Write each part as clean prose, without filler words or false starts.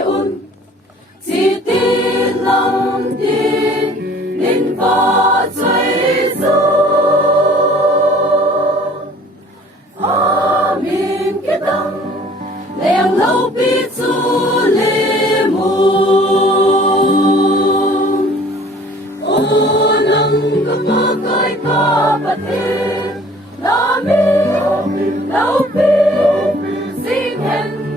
un chỉ tin lòng tin nên vào trời giêsu amin kitang leng lâu pi chu le mu o nang kapagay kapatid namin lâu pi singhen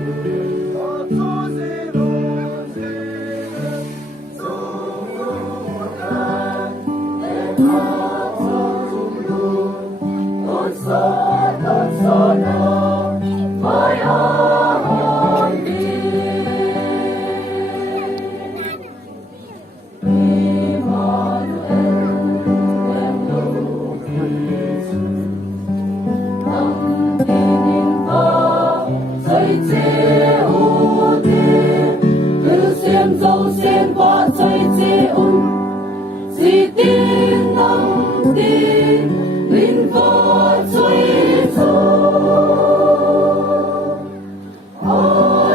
chỉ tin lòng tin linh vào Chúa Giêsu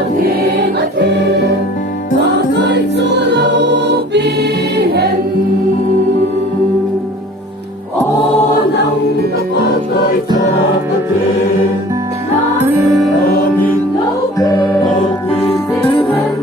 thiên ở thiên và người Chúa lâu bi hèn ô nông các con tôi cho các thiên amin lâu bi bi hèn